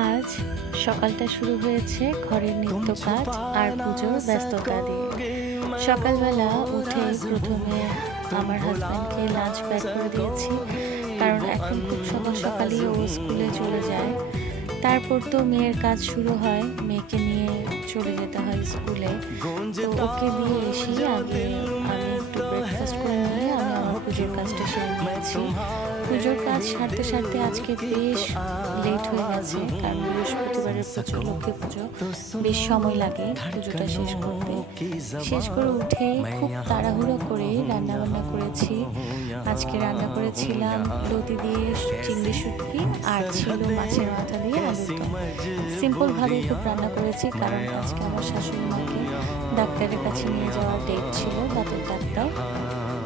আজ সকালটা শুরু হয়েছে ঘরের নিত্য কাজ আর পুজোর ব্যস্ততা দিয়ে। সকালবেলা উঠে প্রথমে আমার হাজব্যান্ডকে লাঞ্চ প্যাক করে দিয়েছি, কারণ এখন খুব সকাল সকালই ও স্কুলে চলে যায়। তারপর তো মেয়ের কাজ শুরু হয়, মেয়েকে নিয়ে চলে যেতে হয় স্কুলে। তো ওকে দিয়ে এসে আগে আমি একটু ব্রেকফাস্ট করে নিয়ে আমি আমার পুজোর কাজটা সেরে নিয়েছি। পুজোর কাজ সারতে সারতে আজকে বেশ লেট হয়ে গেছে, কারণ বৃহস্পতিবারের পুজো, লক্ষ্মী পুজো, বেশ সময় লাগে পুজোটা শেষ করতে। শেষ করে উঠে খুব তাড়াহুড়ো করে রান্না বান্না করেছি। আজকে রান্না করেছিলাম লতি দিয়ে চিংড়ি শুটকি, আর ছিল মাছের মাথা দিয়ে আলুর দম। সিম্পলভাবে খুব রান্না করেছি, কারণ আজকে আমার শাশুড়ি মাকে ডাক্তারের কাছে নিয়ে যাওয়ার ডেট ছিল, দাঁতের ডাক্তার।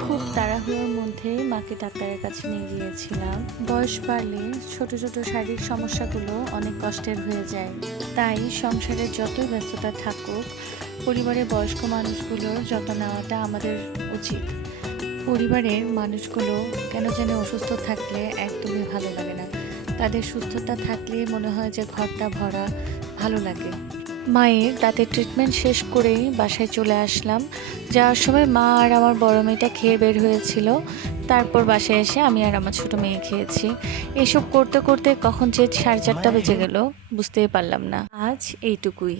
খুব তাড়াহুড়োর মধ্যে মাকে ডাক্তারের কাছে নিয়ে গিয়েছিলাম। বয়স বাড়লে ছোট ছোট শারীরিক সমস্যাগুলো অনেক কষ্টের হয়ে যায়, তাই সংসারের যত ব্যস্ততা থাকুক পরিবারের বয়স্ক মানুষগুলোর যত্ন নেওয়াটা আমাদের উচিত। পরিবারের মানুষগুলো কেন যেন অসুস্থ থাকলে একদমই ভালো লাগে না, তাদের সুস্থতা থাকলে মনে হয় যে ঘরটা ভরা, ভালো লাগে। মায়ের দাঁতের ট্রিটমেন্ট শেষ করেই বাসায় চলে আসলাম। যাওয়ার সময় মা আর আমার বড় মেয়েটা খেয়ে বের হয়েছিল, তারপর বাসায় এসে আমি আর আমার ছোট মেয়ে খেয়েছি। এসব করতে করতে কখন যে 4:30 বেজে গেল বুঝতেই পারলাম না। আজ এইটুকুই।